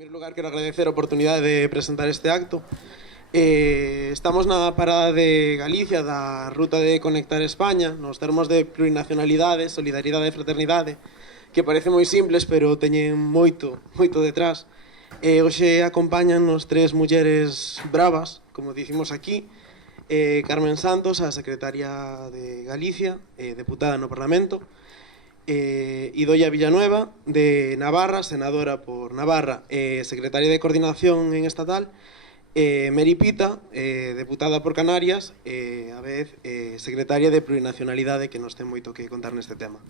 primeiro lugar, quero agradecer a oportunidade de presentar este acto. Estamos na parada de Galicia da ruta de Conectar España, nos termos de plurinacionalidade, solidaridade e fraternidade, que parece moi simples, pero teñen moito detrás. Hoxe acompañan nos tres mulleres bravas, como dicimos aquí, Carmen Santos, a secretaria de Galicia, deputada no Parlamento, Idoia Villanueva, de Navarra, senadora por Navarra, secretaria de Coordinación en estatal, Meri Pita, deputada por Canarias, a vez secretaria de Plurinacionalidade, que nos ten moito que contar neste tema.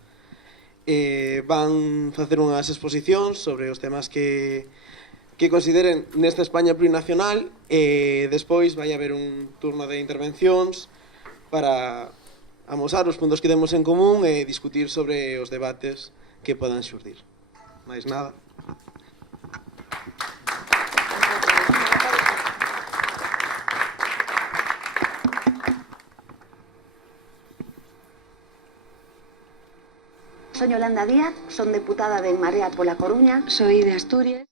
Van facer unhas exposicións sobre os temas que consideren nesta España plurinacional, e despois vai haber un turno de intervencións para amosar os puntos que temos en común e discutir sobre os debates que podan xurdir. Máis nada. Soy Yolanda Díaz, son deputada de En Marea pola Coruña. Soy de Asturias.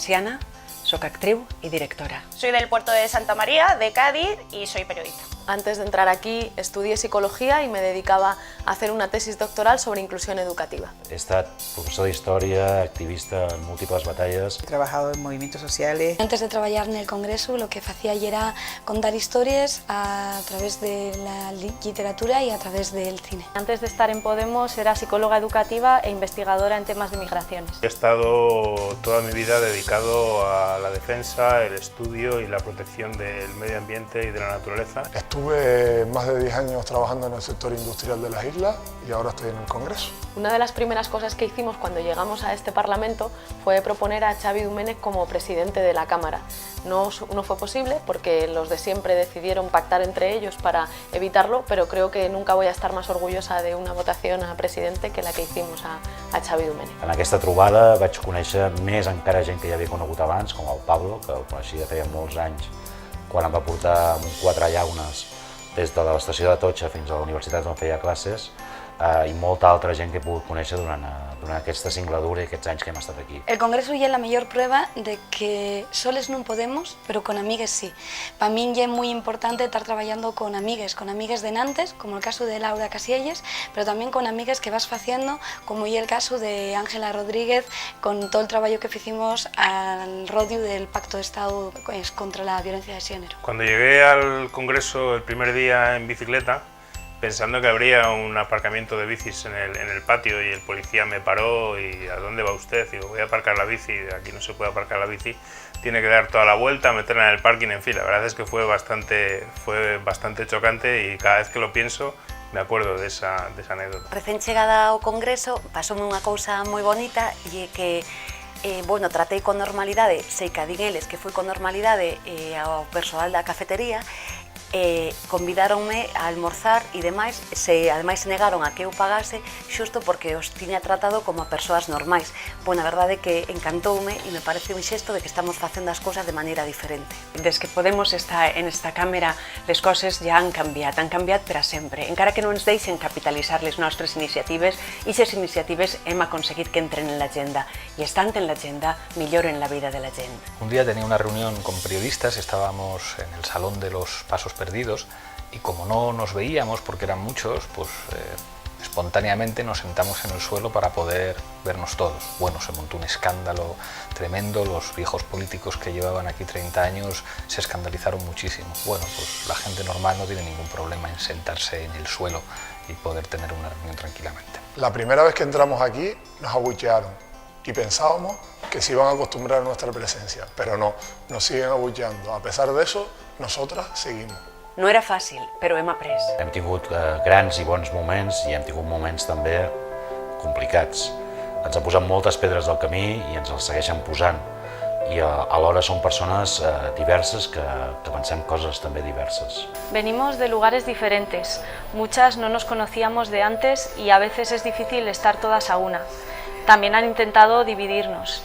Siana, soy actriz y directora. Soy del puerto de Santa María, de Cádiz, y soy periodista. Antes de entrar aquí estudié psicología y me dedicaba a hacer una tesis doctoral sobre inclusión educativa. He estat profesor de historia, activista en múltiples batallas. He trabajado en movimientos sociales. Antes de trabajar en el Congreso, lo que hacía era contar historias a través de la literatura y a través del cine. Antes de estar en Podemos era psicóloga educativa e investigadora en temas de migraciones. He estado toda mi vida dedicado a la defensa, el estudio y la protección del medio ambiente y de la naturaleza. Estuve más de 10 años trabajando en el sector industrial de las islas y ahora estoy en el Congreso. Una de las primeras cosas que hicimos cuando llegamos a este Parlamento fue proponer a Xavi Domènech como presidente de la Cámara. No fue posible porque los de siempre decidieron pactar entre ellos para evitarlo, pero creo que nunca voy a estar más orgullosa de una votación a presidente que la que hicimos a Xavi Domènech. En aquesta trobada vaig conèixer més encara gent que ja havia conegut abans, com el Pablo, que el coneixia feia molts anys, quan em va portar amb 4 llaunes des de l'estació de Totxa fins a la universitat on feia classes, i molta altra gent que he pogut conèixer durant aquesta singladura i aquests anys que hem estat aquí. El Congreso ya es la mayor prueba de que soles no podemos, pero con amigues sí. Para mí ya es muy importante estar trabajando con amigues de Nantes, como el caso de Laura Casielles, pero también con amigues que vas haciendo, como y el caso de Ángela Rodríguez, con todo el trabajo que hicimos al rodio del Pacto de Estado contra la violencia de género. Cuando llegué al Congreso el primer día en bicicleta, pensando que habría un aparcamiento de bicis en el patio, y el policía me paró y ¿a dónde va usted? Digo, voy a aparcar la bici, aquí no se puede aparcar la bici, tiene que dar toda la vuelta, meterla en el parking, en fin, la verdad es que fue bastante chocante y cada vez que lo pienso me acuerdo de esa anécdota. Recén chegada ao Congreso pasoume unha cousa moi bonita e que tratei con normalidade, sei que a din eles que fui con normalidade ao persoal da cafetería, convidáronme a almorzar e demais, ademais se negaron a que eu pagase xusto porque os tiña tratado como a persoas normais. A verdade é que encantoume e me parece un xesto de que estamos facendo as cousas de maneira diferente. Des que Podemos está en esta càmera, les coses ja han canviat per a sempre. Encara que no ens deixen capitalitzar les nostres iniciatives, i aquestes iniciatives hem aconseguit que entren en l'agenda, i estant en l'agenda milloren la vida de la gent. Un día tenía una reunión con periodistas, estábamos en el Salón de los Pasos Perdidos y como no nos veíamos porque eran muchos, pues espontáneamente nos sentamos en el suelo para poder vernos todos. Bueno, se montó un escándalo tremendo, los viejos políticos que llevaban aquí 30 años se escandalizaron muchísimo. Bueno, pues la gente normal no tiene ningún problema en sentarse en el suelo y poder tener una reunión tranquilamente. La primera vez que entramos aquí nos abuchearon y pensábamos que se iban a acostumbrar a nuestra presencia, pero no, nos siguen abucheando. A pesar de eso, nosotras seguimos. No era fàcil, però hem après. Hem tingut grans i bons moments i hem tingut moments també complicats. Ens han posat moltes pedres del camí i ens els segueixen posant. I alhora són persones diverses que pensem coses també diverses. Venimos de lugares diferentes, muchas no nos conocíamos de antes y a veces es difícil estar todas a una. También han intentado dividirnos.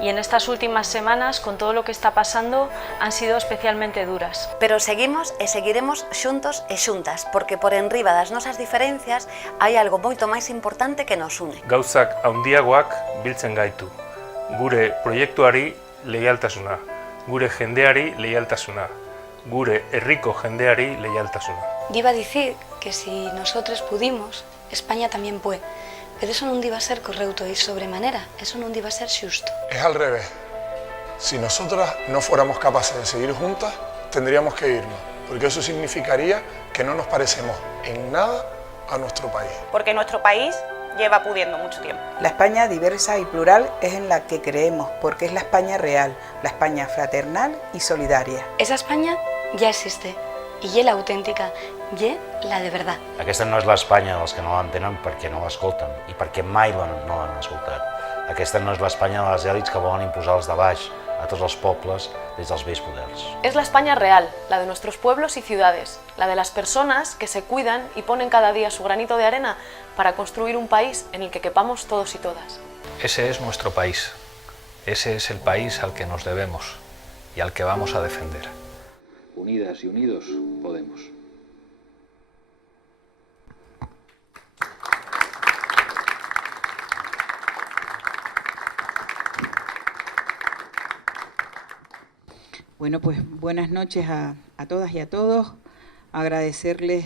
Y en estas últimas semanas, con todo lo que está pasando, han sido especialmente duras. Pero seguimos e seguiremos xuntos e xuntas, porque por enriba das nosas diferencias hai algo moito máis importante que nos une. Gauzak handiagoak biltzen gaitu. Gure proiektuari leialtasuna, gure jendeari leialtasuna, gure herriko jendeari leialtasuna. Iba a decir que si nosotros pudimos, España también puede. Pero eso non iba a ser correcto y sobremanera, eso non iba a ser justo. Es al revés. Si nosotras no fuéramos capaces de seguir juntas, tendríamos que irnos, porque eso significaría que no nos parecemos en nada a nuestro país. Porque nuestro país lleva pudiendo mucho tiempo. La España diversa y plural es en la que creemos, porque es la España real, la España fraternal y solidaria. Esa España ya existe, i és la autèntica, i és la de verdad. Aquesta no és l'Espanya dels que no l'entenen perquè no l'escolten i perquè mai no l'han escoltat. Aquesta no és l'Espanya de les èlits que volen imposar els de baix a tots els pobles des dels vells poders. Es la España real, la de nuestros pueblos y ciudades, la de las personas que se cuidan y ponen cada día su granito de arena para construir un país en el que quepamos todos y todas. Ese es nuestro país. Ese es el país al que nos debemos y al que vamos a defender. Unidas y unidos podemos. Bueno, pues buenas noches a todas y a todos. Agradecerles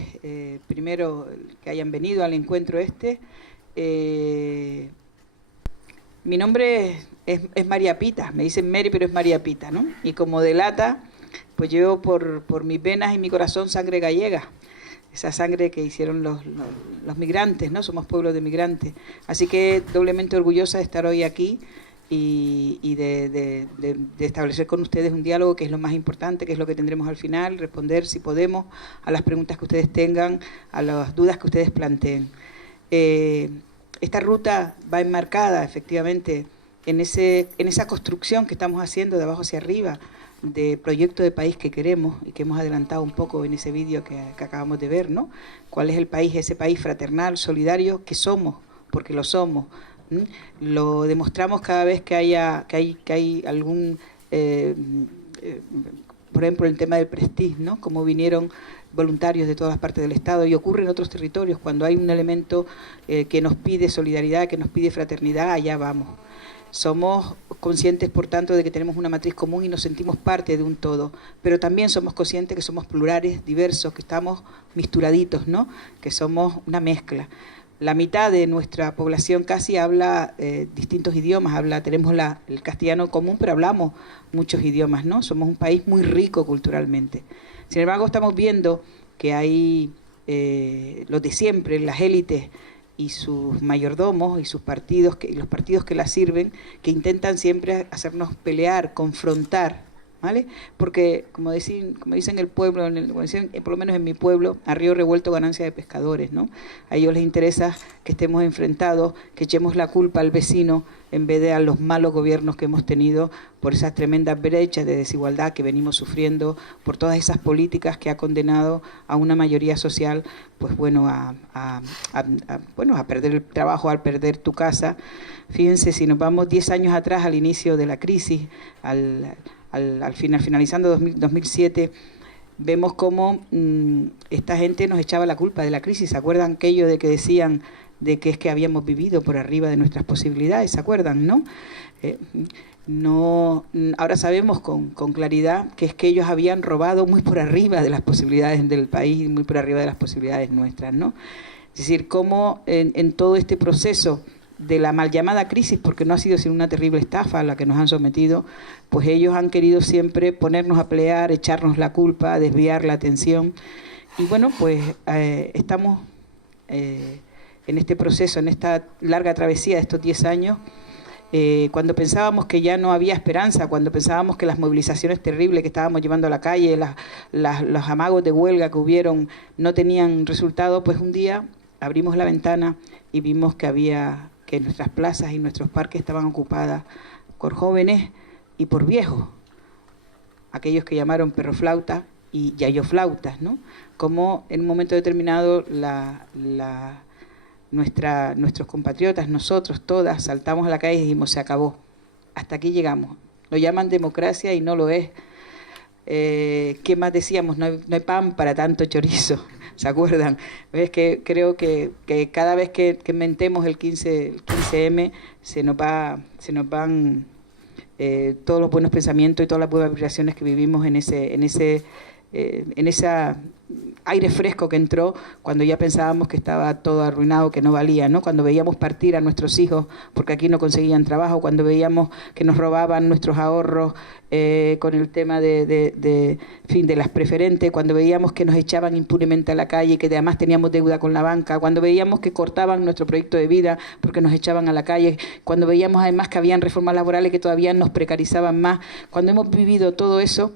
primero que hayan venido al encuentro este. Mi nombre es María Pita, me dicen Mary, pero es María Pita, ¿no? Y como delata, pues llevo por mis venas y mi corazón sangre gallega, esa sangre que hicieron los migrantes, ¿no? Somos pueblos de migrantes. Así que doblemente orgullosa de estar hoy aquí y de establecer con ustedes un diálogo, que es lo más importante, que es lo que tendremos al final, responder, si podemos, a las preguntas que ustedes tengan, a las dudas que ustedes planteen. Esta ruta va enmarcada, efectivamente, en esa construcción que estamos haciendo de abajo hacia arriba, de proyecto de país que queremos y que hemos adelantado un poco en ese vídeo que acabamos de ver, ¿no? ¿Cuál es el país, ese país fraternal, solidario que somos? Porque lo somos. Lo demostramos cada vez que hay algún, por ejemplo, el tema del Prestige, ¿no? Como vinieron voluntarios de todas partes del Estado, y ocurre en otros territorios, cuando hay un elemento que nos pide solidaridad, que nos pide fraternidad, allá vamos. Somos conscientes, por tanto, de que tenemos una matriz común y nos sentimos parte de un todo, pero también somos conscientes que somos plurales, diversos, que estamos misturaditos, ¿no? Que somos una mezcla. La mitad de nuestra población casi habla distintos idiomas, tenemos el castellano común, pero hablamos muchos idiomas, ¿no? Somos un país muy rico culturalmente. Sin embargo, estamos viendo que hay los de siempre, las élites y sus mayordomos y sus partidos, los partidos que las sirven, que intentan siempre hacernos pelear, confrontar, ¿vale? Porque, como dicen el pueblo, por lo menos en mi pueblo, a río revuelto ganancia de pescadores, ¿no? A ellos les interesa que estemos enfrentados, que echemos la culpa al vecino en vez de a los malos gobiernos que hemos tenido por esas tremendas brechas de desigualdad que venimos sufriendo, por todas esas políticas que ha condenado a una mayoría social, pues bueno, a perder el trabajo, al perder tu casa. Fíjense, si nos vamos 10 años atrás, al inicio de la crisis, finalizando 2007, vemos cómo esta gente nos echaba la culpa de la crisis. ¿Se acuerdan aquello de que decían de que es que habíamos vivido por arriba de nuestras posibilidades? ¿Se acuerdan, no? Ahora sabemos con claridad que es que ellos habían robado muy por arriba de las posibilidades del país, muy por arriba de las posibilidades nuestras, ¿no? Es decir, cómo en todo este proceso de la mal llamada crisis, porque no ha sido sino una terrible estafa a la que nos han sometido, pues ellos han querido siempre ponernos a pelear, echarnos la culpa, desviar la atención. Y bueno, pues estamos en este proceso, en esta larga travesía de estos 10 años, cuando pensábamos que ya no había esperanza, cuando pensábamos que las movilizaciones terribles que estábamos llevando a la calle, los amagos de huelga que hubieron, no tenían resultado, pues un día abrimos la ventana y vimos que nuestras plazas y nuestros parques estaban ocupadas por jóvenes y por viejos, aquellos que llamaron perroflautas y yayoflautas, ¿no? Como en un momento determinado nuestros compatriotas, nosotros todas, saltamos a la calle y dijimos, se acabó, hasta aquí llegamos. Lo llaman democracia y no lo es. ¿Qué más decíamos? No hay pan para tanto chorizo. ¿Se acuerdan? Es que creo que cada vez que mentemos el 15M se nos van todos los buenos pensamientos y todas las buenas vibraciones que vivimos en ese aire fresco que entró cuando ya pensábamos que estaba todo arruinado, que no valía, ¿no? Cuando veíamos partir a nuestros hijos porque aquí no conseguían trabajo, cuando veíamos que nos robaban nuestros ahorros con el tema de las preferentes, cuando veíamos que nos echaban impunemente a la calle, que además teníamos deuda con la banca, cuando veíamos que cortaban nuestro proyecto de vida porque nos echaban a la calle, cuando veíamos además que habían reformas laborales que todavía nos precarizaban más, cuando hemos vivido todo eso,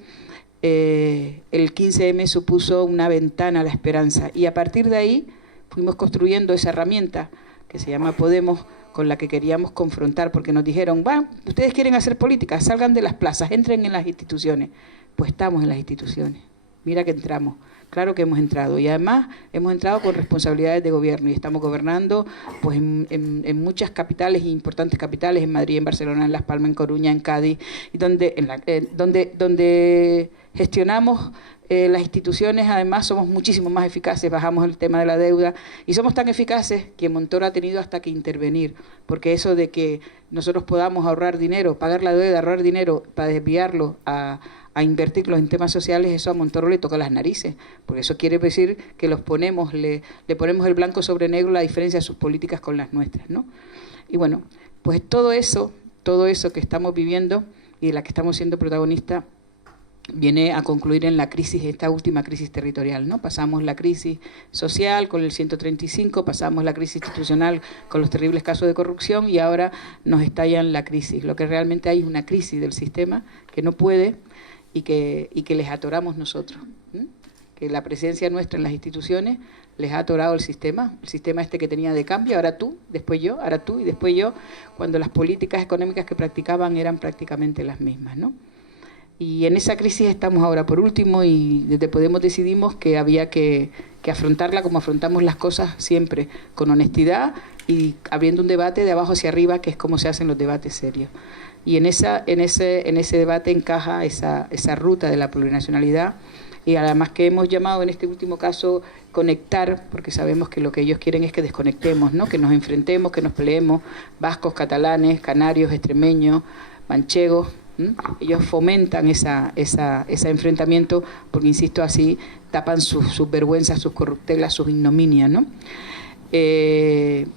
el 15M supuso una ventana a la esperanza y a partir de ahí fuimos construyendo esa herramienta que se llama Podemos, con la que queríamos confrontar, porque nos dijeron, ustedes quieren hacer política, salgan de las plazas, entren en las instituciones. Pues estamos en las instituciones, mira que entramos, claro que hemos entrado y además hemos entrado con responsabilidades de gobierno y estamos gobernando pues en muchas capitales, importantes capitales, en Madrid, en Barcelona, en Las Palmas, en Coruña, en Cádiz, y donde gestionamos las instituciones, además somos muchísimo más eficaces, bajamos el tema de la deuda y somos tan eficaces que Montoro ha tenido hasta que intervenir, porque eso de que nosotros podamos ahorrar dinero, pagar la deuda, ahorrar dinero para desviarlo a invertirlo en temas sociales, eso a Montoro le toca las narices, porque eso quiere decir que le ponemos el blanco sobre negro la diferencia de sus políticas con las nuestras, ¿no? Y bueno, pues todo eso que estamos viviendo y de la que estamos siendo protagonistas, viene a concluir en la crisis, esta última crisis territorial, ¿no? Pasamos la crisis social con el 135, pasamos la crisis institucional con los terribles casos de corrupción y ahora nos estallan la crisis. Lo que realmente hay es una crisis del sistema que no puede y que les atoramos nosotros, ¿sí? Que la presencia nuestra en las instituciones les ha atorado el sistema este que tenía de cambio, ahora tú, después yo, ahora tú y después yo, cuando las políticas económicas que practicaban eran prácticamente las mismas, ¿no? Y en esa crisis estamos ahora. Por último, y desde Podemos decidimos que había que afrontarla como afrontamos las cosas siempre, con honestidad y abriendo un debate de abajo hacia arriba, que es como se hacen los debates serios. Y en ese debate encaja esa ruta de la plurinacionalidad, y además que hemos llamado en este último caso conectar, porque sabemos que lo que ellos quieren es que desconectemos, ¿no? Que nos enfrentemos, que nos peleemos, vascos, catalanes, canarios, extremeños, manchegos. Ellos fomentan ese enfrentamiento porque, insisto, así tapan sus vergüenzas, sus corruptelas, sus ignominias, ¿no? De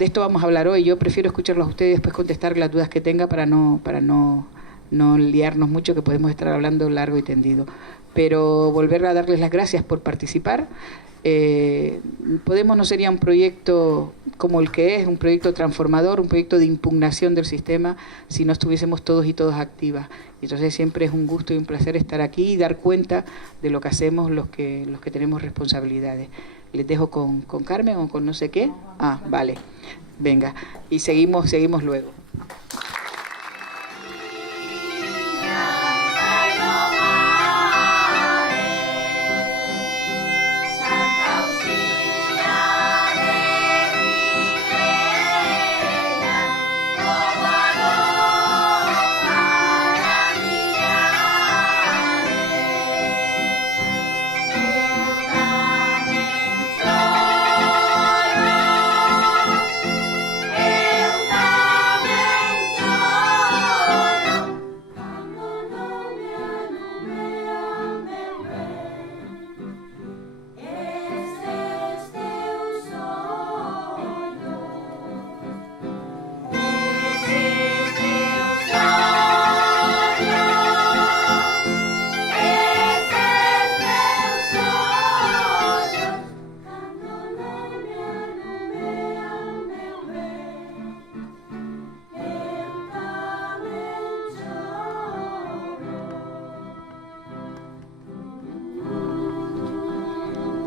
esto vamos a hablar hoy. Yo prefiero escucharlos a ustedes y después contestar las dudas que tenga para no liarnos mucho, que podemos estar hablando largo y tendido. Pero volver a darles las gracias por participar. Podemos no sería un proyecto como el que es, un proyecto transformador, un proyecto de impugnación del sistema, si no estuviésemos todos y todas activas. Entonces siempre es un gusto y un placer estar aquí y dar cuenta de lo que hacemos los que tenemos responsabilidades. Les dejo con Carmen o con no sé qué. Vale, venga, y seguimos luego.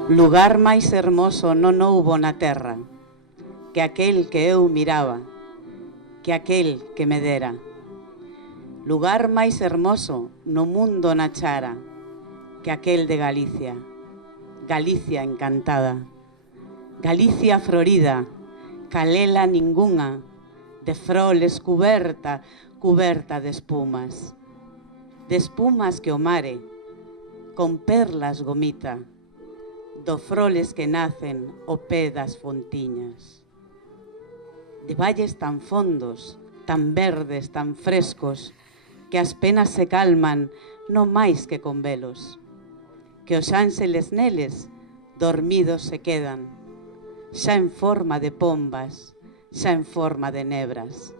Lugar máis hermoso non houbo na terra que aquel que eu miraba, que aquel que me dera. Lugar máis hermoso no mundo nachara que aquel de Galicia, Galicia encantada, Galicia florida, calela ningunha, de froles cuberta de espumas que o mare con perlas gomita, do froles que nacen o pé das fontiñas. De valles tan fondos, tan verdes, tan frescos, que as penas se calman non máis que con velos, que os ánxeles neles dormidos se quedan, xa en forma de pombas, xa en forma de nebras.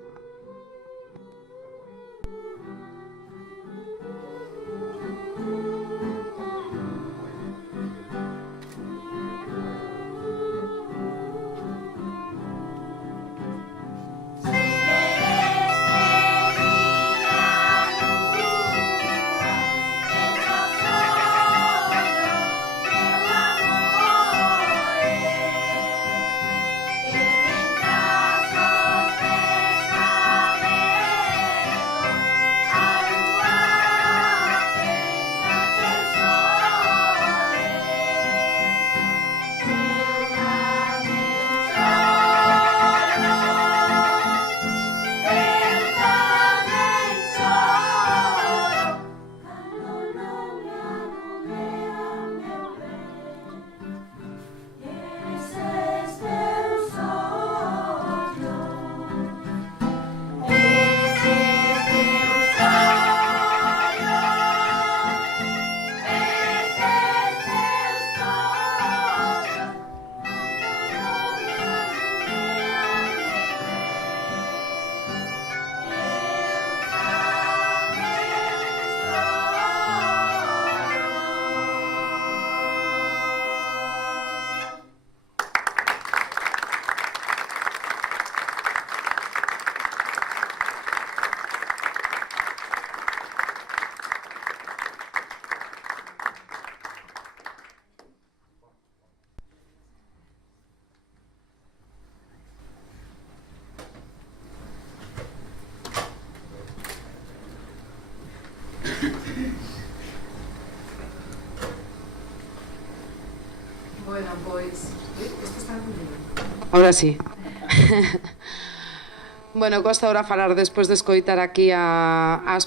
Bueno, pois... Ahora sí. Bueno, costa ahora falar despois de escoitar aquí a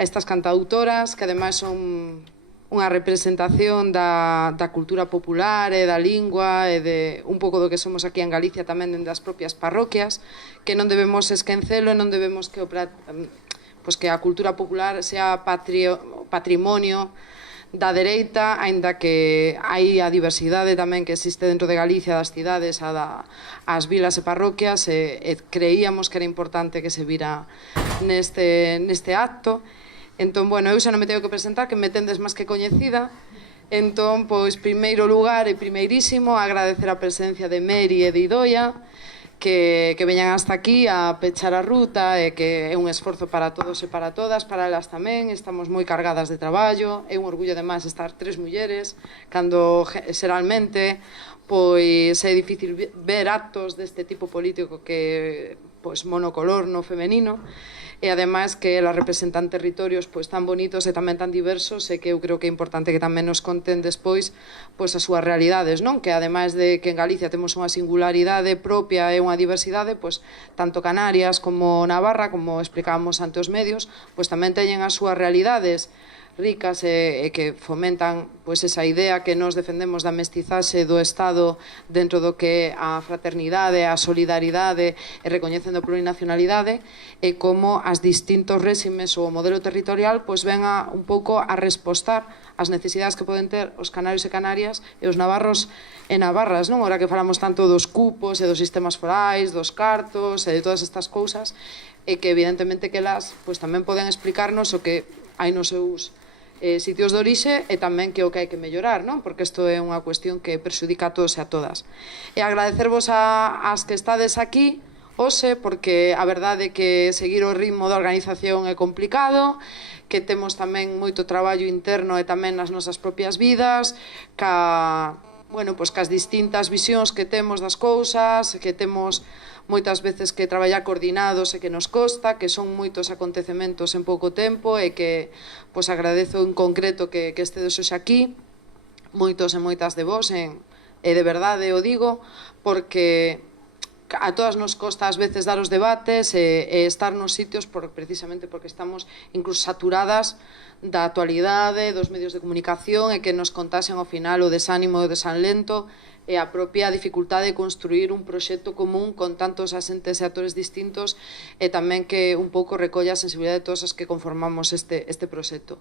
estas cantautoras, que ademais son unha representación da cultura popular e da lingua e de un pouco do que somos aquí en Galicia tamén dende as propias parroquias, que non debemos esquecelo e non debemos que a cultura popular sea patrimonio da dereita, aínda que hai a diversidade tamén que existe dentro de Galicia, das cidades, as vilas e parroquias, e creíamos que era importante que se vira neste acto. Entón, bueno, eu xa non me teño que presentar, que me tendes máis que coñecida. Entón, pois, primeiro lugar e primeirísimo, agradecer a presencia de Meri e de Idoia, que veñan hasta aquí a pechar a ruta e que é un esforzo para todos e para todas, para elas tamén, estamos moi cargadas de traballo, é un orgullo ademais estar 3 mulleres, cando xeralmente pois é difícil ver actos deste tipo político que pois monocolor no femenino, e ademais que elas representan territorios pois tan bonitos e tamén tan diversos, e que eu creo que é importante que tamén nos conten despois pois as súas realidades, non? Que ademais de que en Galicia temos unha singularidade propia e unha diversidade, pois tanto Canarias como Navarra, como explicábamos ante os medios, pois tamén teñen as súas realidades ricas e que fomentan pois esa idea que nos defendemos da mestizaxe do Estado dentro do que é a fraternidade, a solidaridade e recoñecendo a plurinacionalidade, e como as distintos réximes ou o modelo territorial pois ven un pouco a respostar as necesidades que poden ter os canarios e canarias e os navarros e navarras, non? Ora que falamos tanto dos cupos e dos sistemas forais, dos cartos e de todas estas cousas, e que evidentemente que elas pois tamén poden explicarnos o que hai nos seus sitios de orixe e tamén que o que hai que mellorar, non? Porque isto é unha cuestión que perxudica a todos e a todas. E agradecervos ás que estades aquí hoxe, porque a verdade é que seguir o ritmo da organización é complicado, que temos tamén moito traballo interno e tamén nas nosas propias vidas, cas distintas visións que temos das cousas, que temos moitas veces que traballar coordinados e que nos costa, que son moitos acontecementos en pouco tempo, e que pois agradezo en concreto que estedes hoxe aquí, moitos e moitas de vos, e de verdade o digo, porque a todas nos costa ás veces dar os debates e estar nos sitios precisamente porque estamos incluso saturadas da actualidade, dos medios de comunicación, e que nos contaxen ao final o desánimo e o desalento, e a propia dificultade de construir un proxecto común con tantos asentes e actores distintos e tamén que un pouco recolla a sensibilidade de todos os que conformamos este proxecto.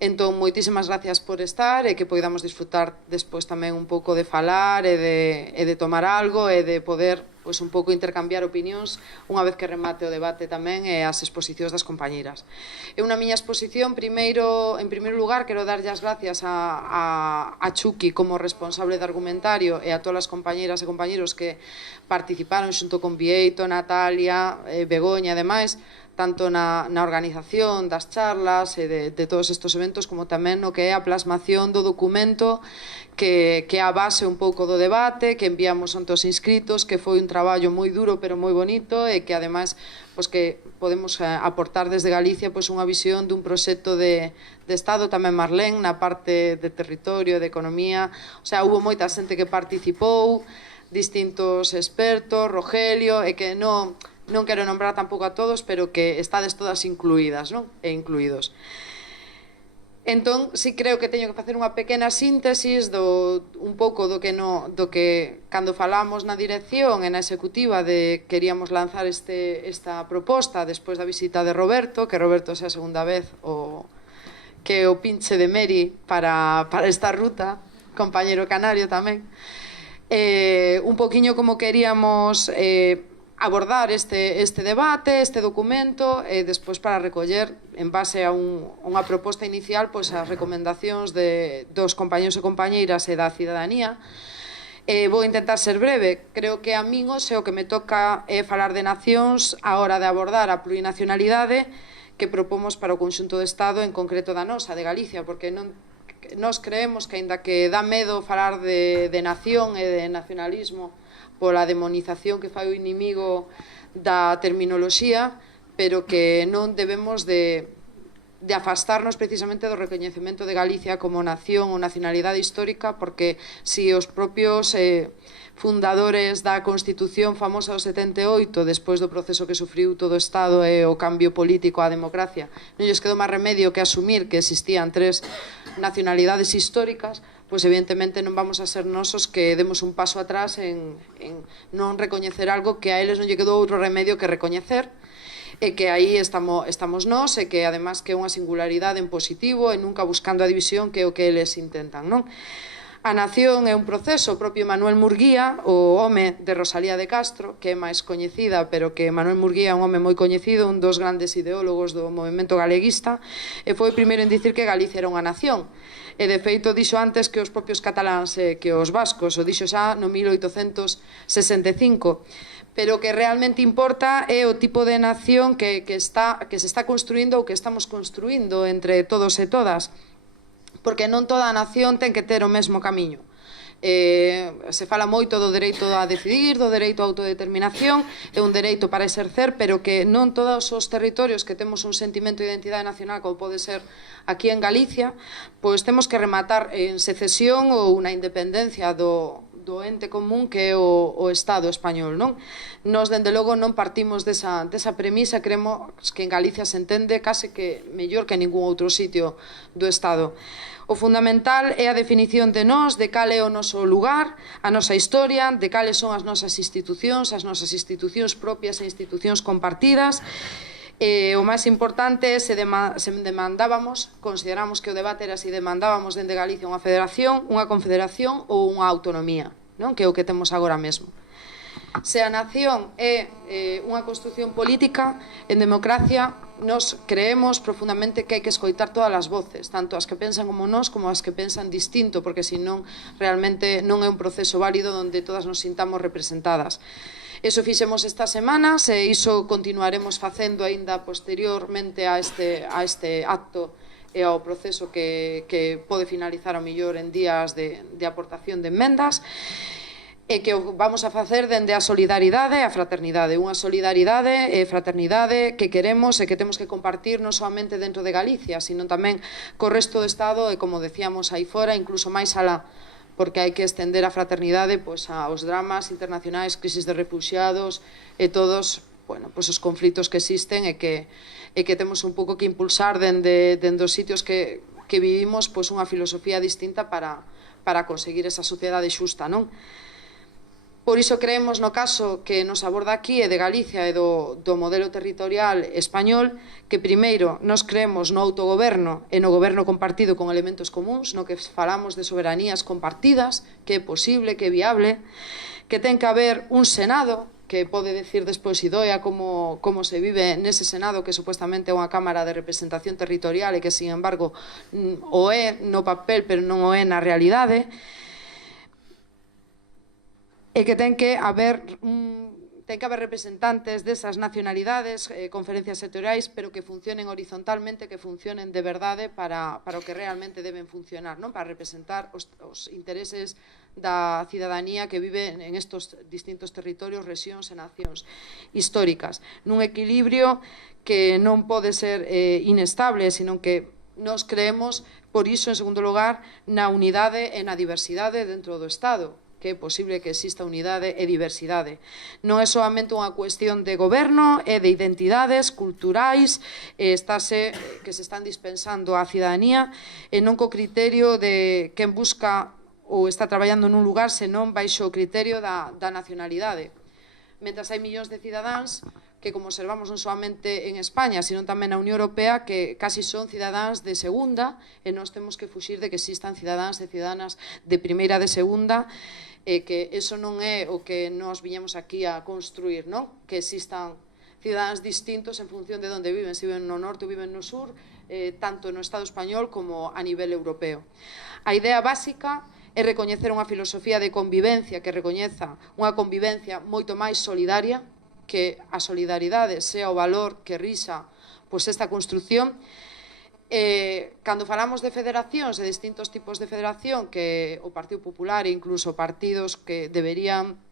Entón, moitísimas gracias por estar e que poidamos disfrutar despois tamén un pouco de falar e de tomar algo e de poder un pouco intercambiar opinións unha vez que remate o debate tamén e as exposicións das compañeiras. Eu na miña exposición, en primeiro lugar, quero darlle as gracias a Chuqui como responsable de argumentario e a todas as compañeiras e compañeiros que participaron xunto con Vieito, Natalia, Begoña e demais, tanto na organización das charlas e de todos estes eventos como tamén no que é a plasmación do documento que é a base un pouco do debate, que enviamos ante os inscritos, que foi un traballo moi duro pero moi bonito e que ademais que podemos aportar desde Galicia unha visión dun proxecto de Estado, tamén Marlene na parte de territorio, de economía, hubo moita xente que participou, distintos expertos, Rogelio, e que non quero nombrar tampouco a todos, pero que estades todas incluídas, non? E incluídos. Entón, sí creo que teño que facer unha pequena síntesis un pouco do que cando falamos na dirección e na executiva queríamos lanzar esta proposta despois da visita de Roberto, que Roberto xa a segunda vez que o pinche de Meri para esta ruta, compañeiro canario tamén. Un poquinho como queríamos abordar este debate, este documento, e despois para recoller, en base a unha proposta inicial, as recomendacións dos compañeros e compañeiras e da cidadanía. Vou intentar ser breve. Creo que a min hoxe o que me toca é falar de nacións a hora de abordar a plurinacionalidade que propomos para o conxunto do Estado, en concreto da nosa, de Galicia, porque nós creemos que, aínda que dá medo falar de nación e de nacionalismo pola demonización que fai o inimigo da terminoloxía, pero que non debemos de afastarnos precisamente do recoñecemento de Galicia como nación ou nacionalidade histórica, porque si os propios fundadores da Constitución famosa do 78, despois do proceso que sufriu todo o Estado e o cambio político á democracia, non lles quedou máis remedio que asumir que existían 3 nacionalidades históricas, pois evidentemente non vamos a ser nosos que demos un paso atrás en non recoñecer algo que a eles non lle quedou outro remedio que recoñecer, e que aí estamos nós, e que además que é unha singularidade en positivo e nunca buscando a división, que é o que eles intentan, non? A nación é un proceso. O propio Manuel Murguía, o home de Rosalía de Castro, que é máis coñecida, pero que Manuel Murguía é un home moi coñecido, un dos grandes ideólogos do movemento galeguista, e foi o primeiro en dicir que Galicia era unha nación. E de feito dixo antes que os propios cataláns e que os vascos, o dixo xa no 1865. Pero o que realmente importa é o tipo de nación que se está construindo ou que estamos construindo entre todos e todas, porque non toda a nación ten que ter o mesmo camiño. Se fala moito do dereito a decidir, do dereito a autodeterminación, é un dereito para exercer, pero que non todos os territorios que temos un sentimento de identidade nacional, como pode ser aquí en Galicia, pois temos que rematar en secesión ou na independencia do ente común que é o Estado español, non? Nos, dende logo, non partimos desa premisa, creemos que en Galicia se entende case que mellor que en ningún outro sitio do Estado. O fundamental é a definición de nós, de cal é o noso lugar, a nosa historia, de cales son as nosas institucións propias e institucións compartidas. O máis importante é se demandábamos, consideramos que o debate era se demandábamos dende Galicia unha federación, unha confederación ou unha autonomía, non? Que é o que temos agora mesmo. Se a nación é unha construción política, en democracia nos creemos profundamente que hai que escoitar todas as voces, tanto as que pensan como nós, como as que pensan distinto, porque senón realmente non é un proceso válido onde todas nos sintamos representadas. Iso fixemos estas semanas e iso continuaremos facendo aínda posteriormente a este acto e ao proceso que pode finalizar ao mellor en días de aportación de enmendas, e que o vamos a facer dende a solidaridade e a fraternidade, unha solidaridade e fraternidade que queremos e que temos que compartir non somente dentro de Galicia, sino tamén co resto do Estado e, como decíamos aí fora, incluso máis alá, porque hai que estender a fraternidade aos dramas internacionais, crisis de refuxiados e todos os conflitos que existen e que temos un pouco que impulsar dende os sitios que vivimos unha filosofía distinta para para conseguir esa sociedade xusta, non? Por iso creemos no caso que nos aborda aquí e de Galicia e do modelo territorial español que primeiro nos creemos no autogoberno e no goberno compartido con elementos comuns, no que falamos de soberanías compartidas, que é posible, que é viable, que ten que haber un Senado que pode decir despois Idoia como se vive nese Senado que supuestamente é unha cámara de representación territorial e que, sin embargo, o é no papel pero non o é na realidade, e que ten que haber representantes desas nacionalidades, conferencias sectoriais, pero que funcionen horizontalmente, que funcionen de verdade para o que realmente deben funcionar, non? Para representar os intereses da cidadanía que vive en estos distintos territorios, rexións e nacións históricas, nun equilibrio que non pode ser inestable, sino que nos creemos, por iso, en segundo lugar, na unidade e na diversidade dentro do Estado, que é posible que exista unidade e diversidade. Non é solamente unha cuestión de goberno, é de identidades culturais que se están dispensando á cidadanía e non co criterio de quen busca ou está traballando nun lugar, senón baixo o criterio da nacionalidade. Mentras hai millóns de cidadáns que, como observamos non solamente en España, sino tamén na Unión Europea, que casi son cidadáns de segunda, e nós temos que fuxir de que existan cidadáns e cidadánas de primeira, de segunda, e que eso non é o que nós viñemos aquí a construir, non? Que existan cidadáns distintos en función de onde viven, se viven no norte ou viven no sur, tanto no Estado español como a nivel europeo. A idea básica é recoñecer unha filosofía de convivencia que recoñeza unha convivencia moito máis solidaria, que a solidaridade sea o valor que rixa esta construción. Cando falamos de federacións, de distintos tipos de federación, que o Partido Popular e incluso partidos que deberían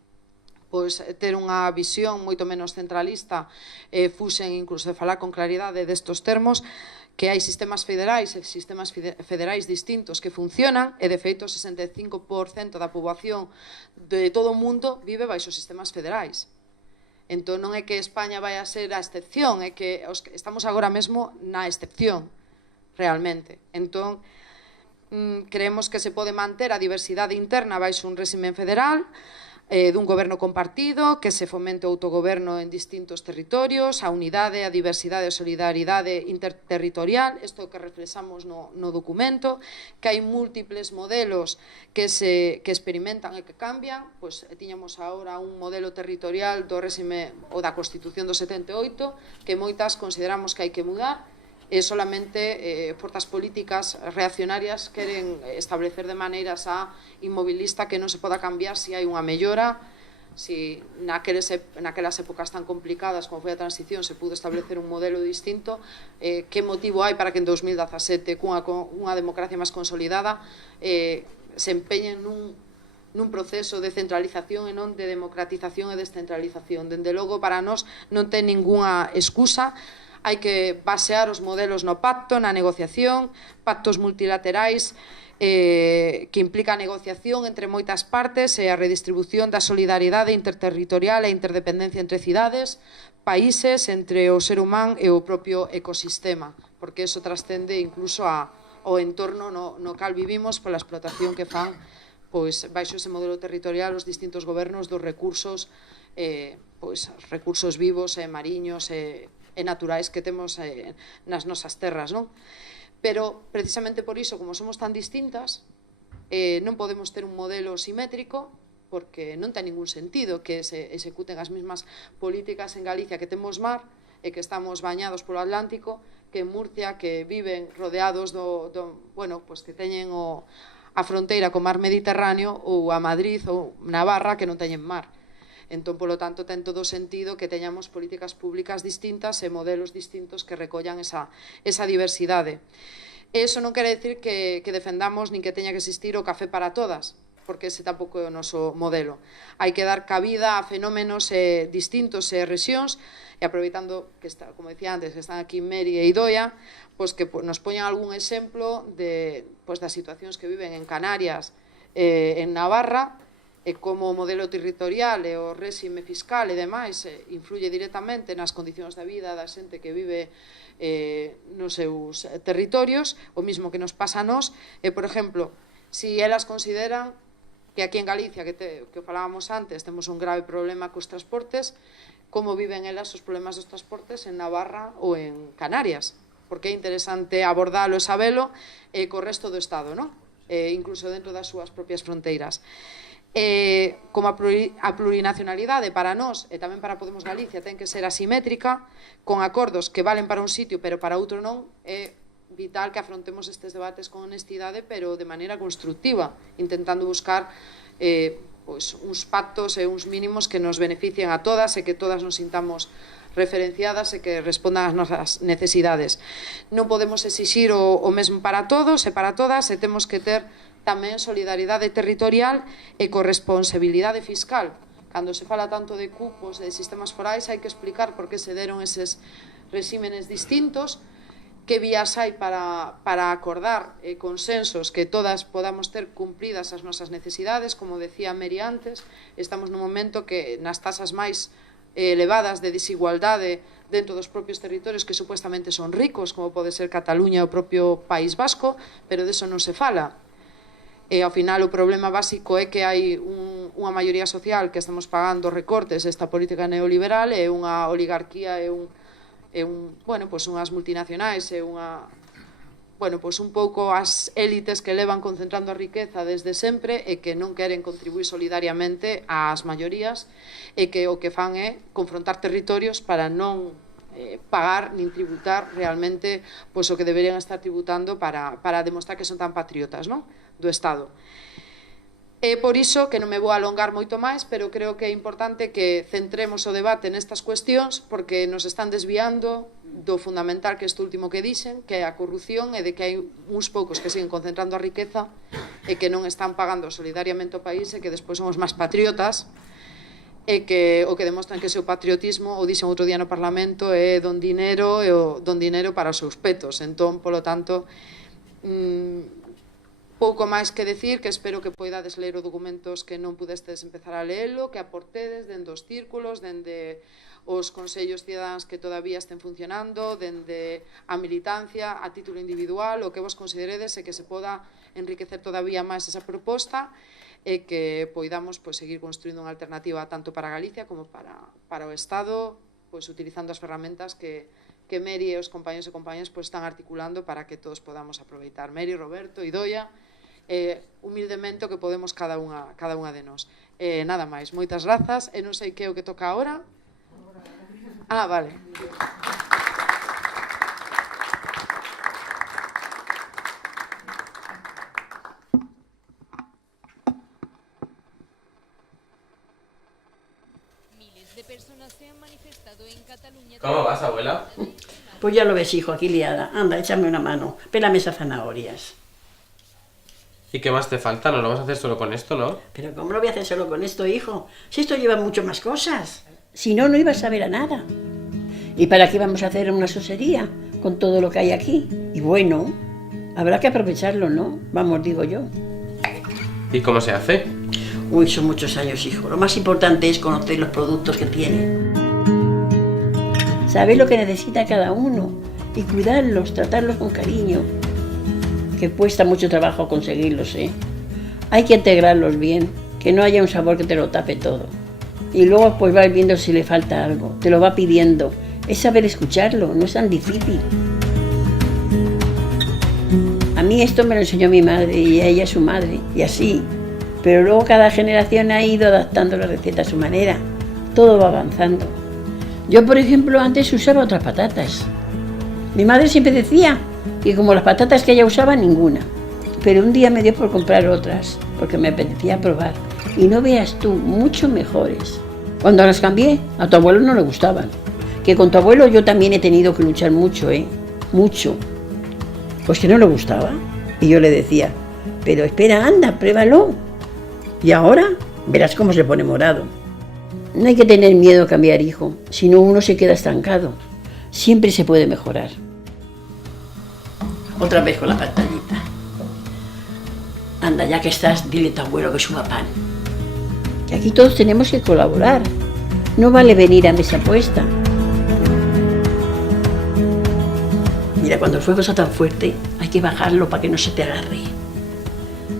ter unha visión moito menos centralista, fuxen incluso de falar con claridade destos termos, que hai sistemas federais e sistemas federais distintos que funcionan e, de feito, o 65% da poboación de todo o mundo vive baixo sistemas federais. Entón, non é que España vai a ser a excepción, é que estamos agora mesmo na excepción, realmente. Entón, creemos que se pode manter a diversidade interna baixo un réximen federal, dun goberno compartido, que se fomente o autogoberno en distintos territorios, a unidade, a diversidade e a solidaridade interterritorial, isto que reflexamos no documento, que hai múltiples modelos que experimentan e que cambian, pois tiñamos agora un modelo territorial do réxime ou da Constitución do 78, que moitas consideramos que hai que mudar, e solamente forzas políticas reaccionarias queren establecer de maneira xa inmobilista que non se poda cambiar se hai unha mellora, se naquelas épocas tan complicadas como foi a transición se pudo establecer un modelo distinto, que motivo hai para que en 2017 cunha democracia máis consolidada se empeñen nun proceso de centralización e non de democratización e descentralización. Dende logo, para nós non ten ningunha excusa. Hai que basear os modelos no pacto, na negociación, pactos multilaterais que implica a negociación entre moitas partes e a redistribución da solidaridade interterritorial e interdependencia entre cidades, países, entre o ser humano e o propio ecosistema, porque eso trascende incluso ao entorno no cal vivimos pola explotación que fan baixo ese modelo territorial os distintos gobernos dos recursos vivos e mariños e naturais que temos nas nosas terras, non? Pero, precisamente por iso, como somos tan distintas, non podemos ter un modelo simétrico, porque non ten ningún sentido que se executen as mesmas políticas en Galicia que temos mar e que estamos bañados polo Atlántico, que en Murcia, que viven rodeados que teñen a fronteira co mar Mediterráneo, ou a Madrid ou Navarra, que non teñen mar. Entón, polo tanto, ten todo sentido que teñamos políticas públicas distintas e modelos distintos que recollan esa diversidade. Eso non quere dicir que defendamos nin que teña que existir o café para todas, porque ese tampouco é o noso modelo. Hai que dar cabida a fenómenos distintos e rexións, e aproveitando que, como decía antes, que están aquí Meri e Idoia, que nos poñan algún exemplo das situacións que viven en Canarias, en Navarra, e como o modelo territorial e o réxime fiscal e demais influye directamente nas condicións da vida da xente que vive nos seus territorios, o mismo que nos pasa a nós, por exemplo, Si elas consideran que aquí en Galicia, que falábamos antes, temos un grave problema cos transportes, como viven elas os problemas dos transportes en Navarra ou en Canarias, porque é interesante abordalo e sabelo co resto do Estado, non? Incluso dentro das súas propias fronteiras. Como a plurinacionalidade para nós e tamén para Podemos Galicia ten que ser asimétrica, con acordos que valen para un sitio pero para outro non, é vital que afrontemos estes debates con honestidade pero de maneira constructiva, intentando buscar uns pactos e uns mínimos que nos beneficien a todas e que todas nos sintamos referenciadas e que respondan ás nosas necesidades. Non podemos exixir o mesmo para todos e para todas e temos que ter tamén solidaridade territorial e corresponsabilidade fiscal. Cando se fala tanto de cupos e de sistemas forais hai que explicar por que se deron eses regímenes distintos, que vías hai para acordar consensos que todas podamos ter cumpridas as nosas necesidades. Como decía Meri antes, estamos nun momento que nas tasas máis elevadas de desigualdade dentro dos propios territorios que supuestamente son ricos, como pode ser Cataluña ou o propio País Vasco, pero deso non se fala. E ao final o problema básico é que hai unha maioría social que estamos pagando recortes desta política neoliberal e unha oligarquía e unhas multinacionais e un pouco as élites que levan concentrando a riqueza desde sempre e que non queren contribuir solidariamente ás maiorías e que o que fan é confrontar territorios para non pagar nin tributar realmente o que deberían estar tributando para demostrar que son tan patriotas, non? Do Estado. É por iso que non me vou alongar moito máis, pero creo que é importante que centremos o debate nestas cuestións porque nos están desviando do fundamental que este último que dixen, que é a corrupción e de que hai uns poucos que siguen concentrando a riqueza e que non están pagando solidariamente o país e que despois somos máis patriotas e que o que demostran que o seu patriotismo, o dixen outro día no Parlamento, é don dinero e o don dinero para os seus petos. Entón, polo tanto, pouco máis que decir, que espero que poidades ler os documentos que non pudestes empezar a leelo, que aportedes dende os círculos, dende os consellos cidadáns que todavía estén funcionando, dende a militancia a título individual, o que vos consideredes e que se poda enriquecer todavía máis esa proposta e que poidamos seguir construindo unha alternativa tanto para Galicia como para o Estado, utilizando as ferramentas que Meri e os compañeros e compañeras están articulando para que todos podamos aproveitar. Meri, Roberto, Idoia, humildemente o que podemos cada unha de nós. Nada máis, moitas grazas, e non sei que é o que toca agora. Vale. ¿Cómo vas, abuela? Pues ya lo ves, hijo, aquí liada. Anda, échame una mano. Pélame esas zanahorias. ¿Y qué más te falta? ¿No lo vas a hacer solo con esto, no? Pero ¿cómo lo voy a hacer solo con esto, hijo? Si esto lleva mucho más cosas. Si no, no ibas a saber a nada. ¿Y para qué vamos a hacer una sosería con todo lo que hay aquí? Y bueno, habrá que aprovecharlo, ¿no? Vamos, digo yo. ¿Y cómo se hace? Uy, son muchos años, hijo. Lo más importante es conocer los productos que tiene. Saber lo que necesita cada uno y cuidarlos, tratarlos con cariño. Que cuesta mucho trabajo conseguirlos, ¿eh? Hay que integrarlos bien, que no haya un sabor que te lo tape todo. Y luego pues vas viendo si le falta algo, te lo va pidiendo. Es saber escucharlo, no es tan difícil. A mí esto me lo enseñó mi madre y a ella su madre, y así. Pero luego cada generación ha ido adaptando la receta a su manera. Todo va avanzando. Yo, por ejemplo, antes usaba otras patatas. Mi madre siempre decía que como las patatas que ella usaba, ninguna. Pero un día me dio por comprar otras, porque me apetecía probar. Y no veas tú, mucho mejores. Cuando las cambié, a tu abuelo no le gustaban. Que con tu abuelo yo también he tenido que luchar mucho, mucho. Pues que no le gustaba. Y yo le decía, pero espera, anda, pruébalo. Y ahora verás cómo se pone morado. No hay que tener miedo a cambiar, hijo, si no uno se queda estancado. Siempre se puede mejorar. Otra vez con la pantallita. Anda, ya que estás, dile a tu abuelo que suba pan. Que aquí todos tenemos que colaborar. No vale venir a mesa puesta. Mira, cuando el fuego está tan fuerte, hay que bajarlo para que no se te agarre.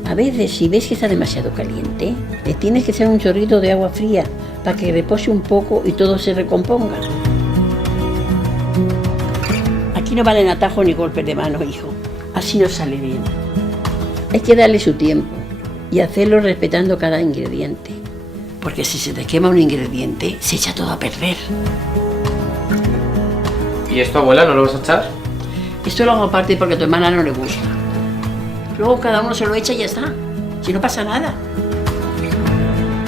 A veces, si ves que está demasiado caliente, le tienes que echar un chorrito de agua fría para que repose un poco y todo se recomponga. Aquí no valen atajos ni golpes de mano, hijo. Así no sale bien. Hay que darle su tiempo y hacerlo respetando cada ingrediente. Porque si se te quema un ingrediente, se echa todo a perder. ¿Y esto, abuela, no lo vas a echar? Esto lo hago aparte porque a tu hermana no le gusta. Luego cada uno se lo echa y ya está. Si no pasa nada.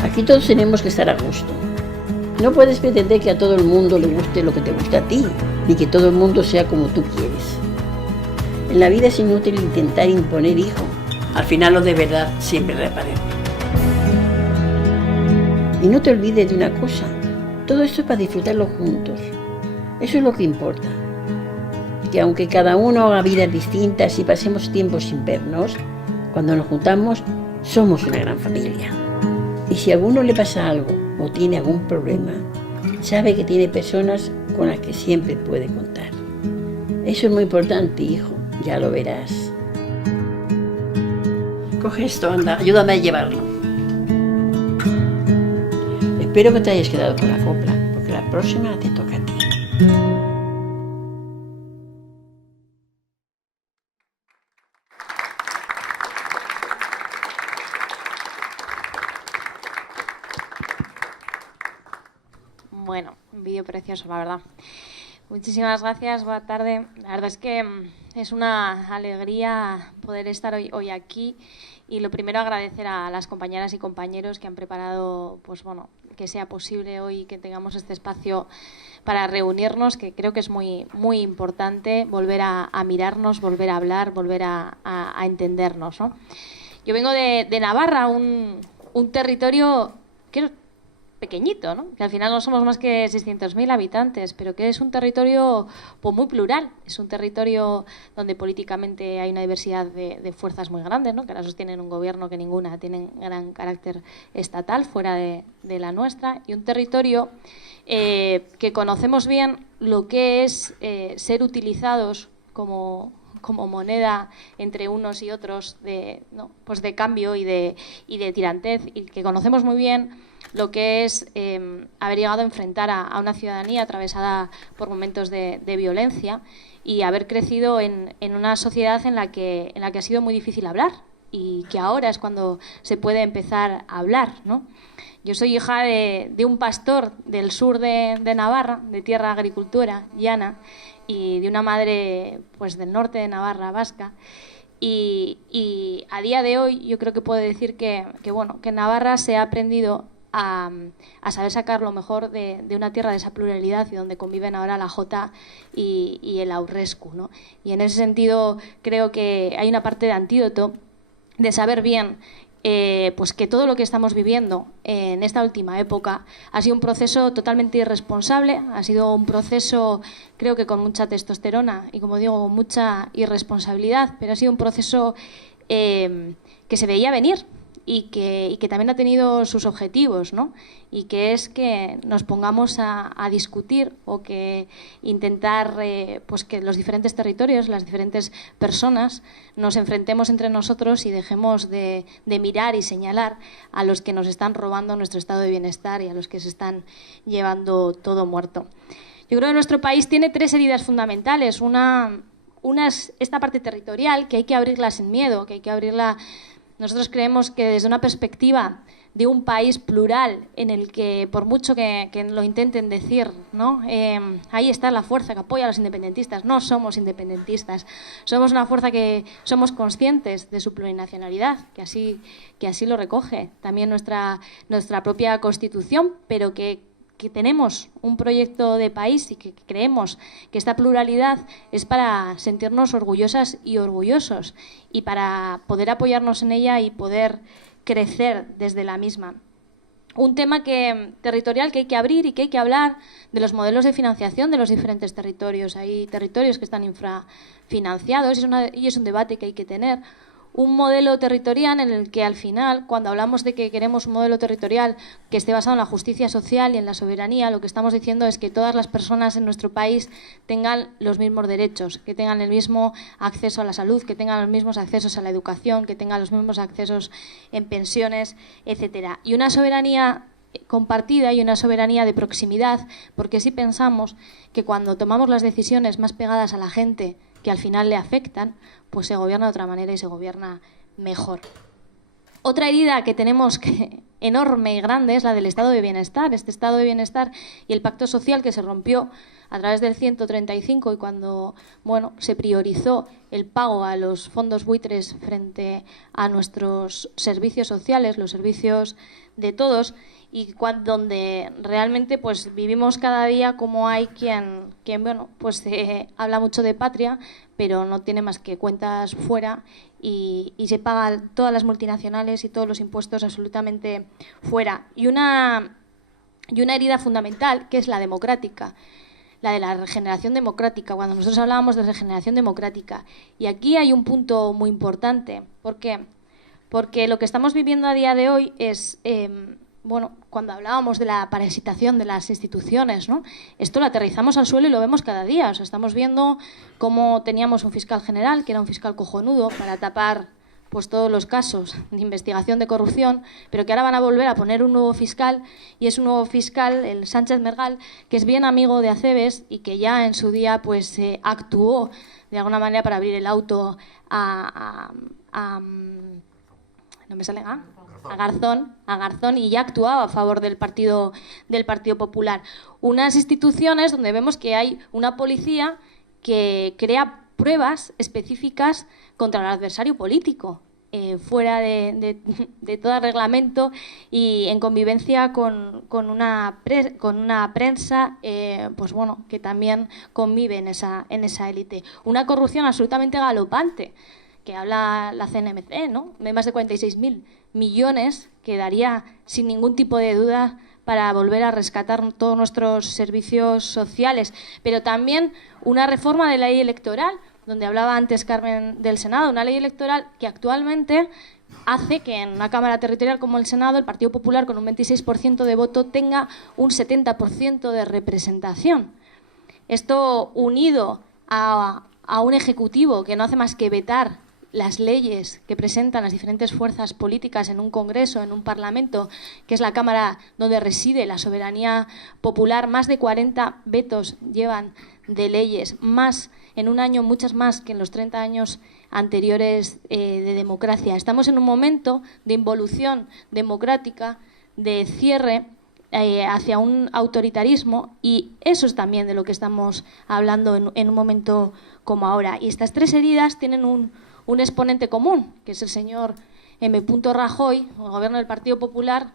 Aquí todos tenemos que estar a gusto. No puedes pretender que a todo el mundo le guste lo que te gusta a ti, ni que todo el mundo sea como tú quieres. En la vida es inútil intentar imponer, hijo. Al final lo de verdad siempre reaparece. Y no te olvides de una cosa. Todo esto es para disfrutarlo juntos. Eso es lo que importa. Que aunque cada uno haga vidas distintas y pasemos tiempo sin vernos, cuando nos juntamos somos una gran familia. Y si a alguno le pasa algo o tiene algún problema, sabe que tiene personas con las que siempre puede contar. Eso es muy importante, hijo, ya lo verás. Coge esto, anda, ayúdame a llevarlo. Espero que te hayas quedado con la copla, porque la próxima te toca a ti. Bueno, un vídeo precioso, la verdad. Muchísimas gracias, buena tarde. La verdad es que es una alegría poder estar hoy aquí y lo primero agradecer a las compañeras y compañeros que han preparado, pues bueno, que sea posible hoy que tengamos este espacio para reunirnos, que creo que es muy importante volver a mirarnos, volver a hablar, volver a entendernos, ¿no? Yo vengo de Navarra, un territorio que pequeñito, ¿no? Que al final no somos más que 600.000 habitantes, pero que es un territorio pues, muy plural. Es un territorio donde políticamente hay una diversidad de fuerzas muy grandes, ¿no? Que ahora sostienen un gobierno que ninguna tienen gran carácter estatal fuera de la nuestra, y un territorio que conocemos bien lo que es ser utilizados como moneda entre unos y otros pues de cambio y de tirantez, y que conocemos muy bien lo que es haber llegado a enfrentar a una ciudadanía atravesada por momentos de violencia y haber crecido en una sociedad en la que ha sido muy difícil hablar, y que ahora es cuando se puede empezar a hablar, ¿no? Yo soy hija de un pastor del sur de Navarra, de tierra agricultura llana, y de una madre pues del norte de Navarra, vasca. Y a día de hoy yo creo que puedo decir que en Navarra se ha aprendido a saber sacar lo mejor de una tierra de esa pluralidad y donde conviven ahora la jota y el aurrescu, ¿no? Y en ese sentido creo que hay una parte de antídoto de saber bien pues que todo lo que estamos viviendo en esta última época ha sido un proceso totalmente irresponsable, ha sido un proceso creo que con mucha testosterona y, como digo, con mucha irresponsabilidad, pero ha sido un proceso que se veía venir y que también ha tenido sus objetivos, ¿no? Y que es que nos pongamos a discutir o que intentar pues que los diferentes territorios, las diferentes personas nos enfrentemos entre nosotros y dejemos de mirar y señalar a los que nos están robando nuestro estado de bienestar y a los que se están llevando todo muerto. Yo creo que nuestro país tiene tres heridas fundamentales. Una es esta parte territorial, que hay que abrirla sin miedo, que hay que abrirla. Nosotros creemos que desde una perspectiva de un país plural en el que, por mucho que lo intenten decir, ¿no? Ahí está la fuerza que apoya a los independentistas. No somos independentistas, somos una fuerza que somos conscientes de su plurinacionalidad, que así lo recoge también nuestra propia Constitución, pero que tenemos un proyecto de país y que creemos que esta pluralidad es para sentirnos orgullosas y orgullosos y para poder apoyarnos en ella y poder crecer desde la misma. Un tema territorial que hay que abrir y que hay que hablar de los modelos de financiación de los diferentes territorios. Hay territorios que están infrafinanciados y es un debate que hay que tener. un modelo territorial en el que al final, cuando hablamos de que queremos un modelo territorial que esté basado en la justicia social y en la soberanía, lo que estamos diciendo es que todas las personas en nuestro país tengan los mismos derechos, que tengan el mismo acceso a la salud, que tengan los mismos accesos a la educación, que tengan los mismos accesos en pensiones, etcétera. Y una soberanía compartida y una soberanía de proximidad, porque sí pensamos que cuando tomamos las decisiones más pegadas a la gente, que al final le afectan, pues se gobierna de otra manera y se gobierna mejor. Otra herida que tenemos enorme y grande es la del estado de bienestar. Este estado de bienestar y el pacto social que se rompió a través del 135 y cuando se priorizó el pago a los fondos buitres frente a nuestros servicios sociales, los servicios de todos, y donde realmente pues vivimos cada día como hay quien habla mucho de patria, pero no tiene más que cuentas fuera y se pagan todas las multinacionales y todos los impuestos absolutamente fuera. Y una herida fundamental, que es la democrática, la de la regeneración democrática, cuando nosotros hablábamos de regeneración democrática. Y aquí hay un punto muy importante. ¿Por qué? Porque lo que estamos viviendo a día de hoy es... cuando hablábamos de la parasitación de las instituciones, ¿no? Esto lo aterrizamos al suelo y lo vemos cada día. O sea, estamos viendo cómo teníamos un fiscal general, que era un fiscal cojonudo, para tapar pues todos los casos de investigación de corrupción, pero que ahora van a volver a poner un nuevo fiscal, y es un nuevo fiscal, el Sánchez Mergal, que es bien amigo de Acebes y que ya en su día pues actuó de alguna manera para abrir el auto a Garzón y ya actuaba a favor del Partido Popular. Unas instituciones donde vemos que hay una policía que crea pruebas específicas contra el adversario político, fuera de todo reglamento y en convivencia con una prensa que también convive en esa élite. Una corrupción absolutamente galopante, que habla la CNMC, ¿no? De más de 46.000 millones que daría sin ningún tipo de duda para volver a rescatar todos nuestros servicios sociales. Pero también una reforma de la ley electoral, donde hablaba antes Carmen del Senado, una ley electoral que actualmente hace que en una Cámara Territorial como el Senado el Partido Popular con un 26% de voto tenga un 70% de representación. Esto unido a un Ejecutivo que no hace más que vetar las leyes que presentan las diferentes fuerzas políticas en un Congreso, en un Parlamento, que es la Cámara donde reside la soberanía popular. Más de 40 vetos llevan de leyes, más en un año, muchas más que en los 30 años anteriores de democracia. Estamos en un momento de involución democrática, de cierre hacia un autoritarismo, y eso es también de lo que estamos hablando en un momento como ahora. Y estas tres heridas tienen un exponente común, que es el señor M. Rajoy, el gobierno del Partido Popular,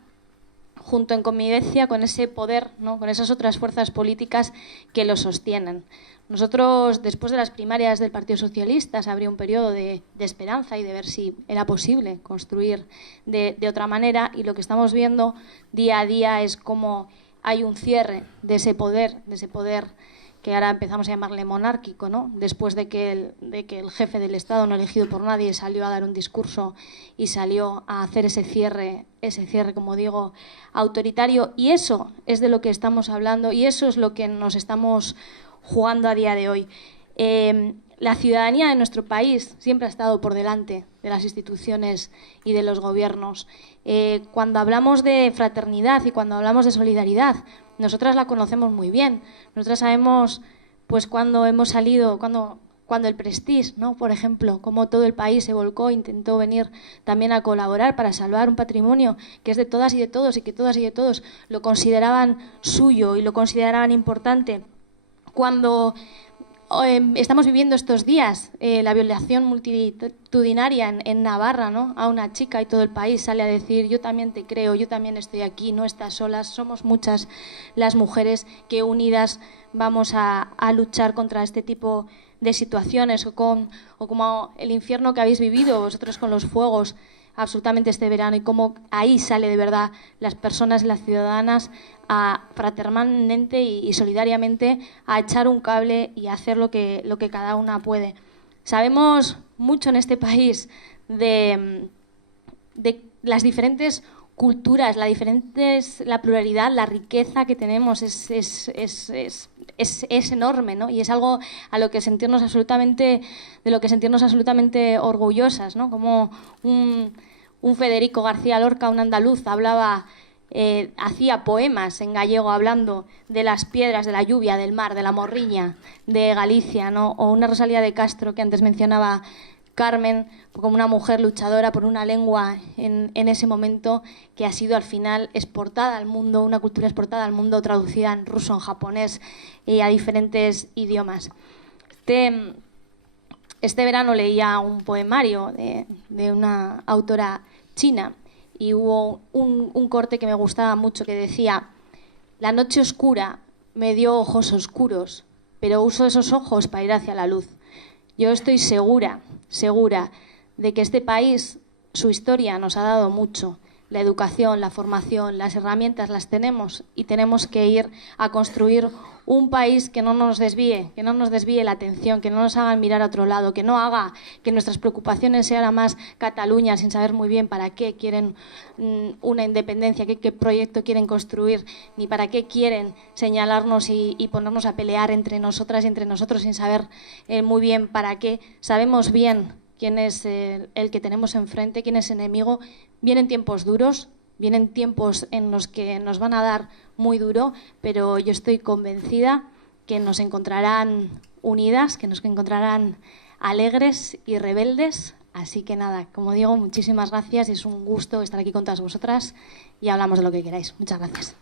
junto en convivencia con ese poder, ¿no? Con esas otras fuerzas políticas que lo sostienen. Nosotros, después de las primarias del Partido Socialista, se abrió un periodo de esperanza y de ver si era posible construir de otra manera, y lo que estamos viendo día a día es cómo hay un cierre de ese poder que ahora empezamos a llamarle monárquico, ¿no? Después de que el jefe del Estado, no elegido por nadie, salió a dar un discurso y salió a hacer ese cierre, como digo, autoritario. Y eso es de lo que estamos hablando y eso es lo que nos estamos jugando a día de hoy. La ciudadanía de nuestro país siempre ha estado por delante de las instituciones y de los gobiernos. Cuando hablamos de fraternidad y cuando hablamos de solidaridad, nosotras la conocemos muy bien. Nosotras sabemos, pues, cuando hemos salido, cuando el Prestige, ¿no? Por ejemplo, cómo todo el país se volcó, intentó venir también a colaborar para salvar un patrimonio que es de todas y de todos y que todas y de todos lo consideraban suyo y lo consideraban importante. Cuando estamos viviendo estos días la violación multitudinaria en Navarra, ¿no? A una chica, y todo el país sale a decir: yo también te creo, yo también estoy aquí, no estás solas, somos muchas las mujeres que unidas vamos a luchar contra este tipo de situaciones, o como el infierno que habéis vivido vosotros con los fuegos absolutamente este verano, y cómo ahí sale de verdad las personas, las ciudadanas, fraternalmente y solidariamente a echar un cable y a hacer lo que cada una puede. Sabemos mucho en este país de las diferentes culturas, la pluralidad, la riqueza que tenemos es enorme, ¿no? Y es algo de lo que sentirnos absolutamente orgullosas, ¿no? Como un Federico García Lorca, un andaluz, hacía poemas en gallego hablando de las piedras, de la lluvia, del mar, de la morriña, de Galicia, ¿no? O una Rosalía de Castro que antes mencionaba Carmen, como una mujer luchadora por una lengua en ese momento que ha sido al final exportada al mundo, una cultura exportada al mundo, traducida en ruso, en japonés y a diferentes idiomas. Este verano leía un poemario de una autora china y hubo un corte que me gustaba mucho que decía: la noche oscura me dio ojos oscuros, pero uso esos ojos para ir hacia la luz. Yo estoy segura de que este país, su historia nos ha dado mucho. La educación, la formación, las herramientas las tenemos y tenemos que ir a construir un país que no nos desvíe la atención, que no nos haga mirar a otro lado, que no haga que nuestras preocupaciones sean más Cataluña sin saber muy bien para qué quieren una independencia, qué proyecto quieren construir, ni para qué quieren señalarnos y ponernos a pelear entre nosotras y entre nosotros sin saber muy bien para qué. Sabemos bien quién es el que tenemos enfrente, quién es enemigo. Vienen tiempos duros, vienen tiempos en los que nos van a dar muy duro, pero yo estoy convencida que nos encontrarán unidas, que nos encontrarán alegres y rebeldes. Así que nada, como digo, muchísimas gracias. Es un gusto estar aquí con todas vosotras y hablamos de lo que queráis. Muchas gracias.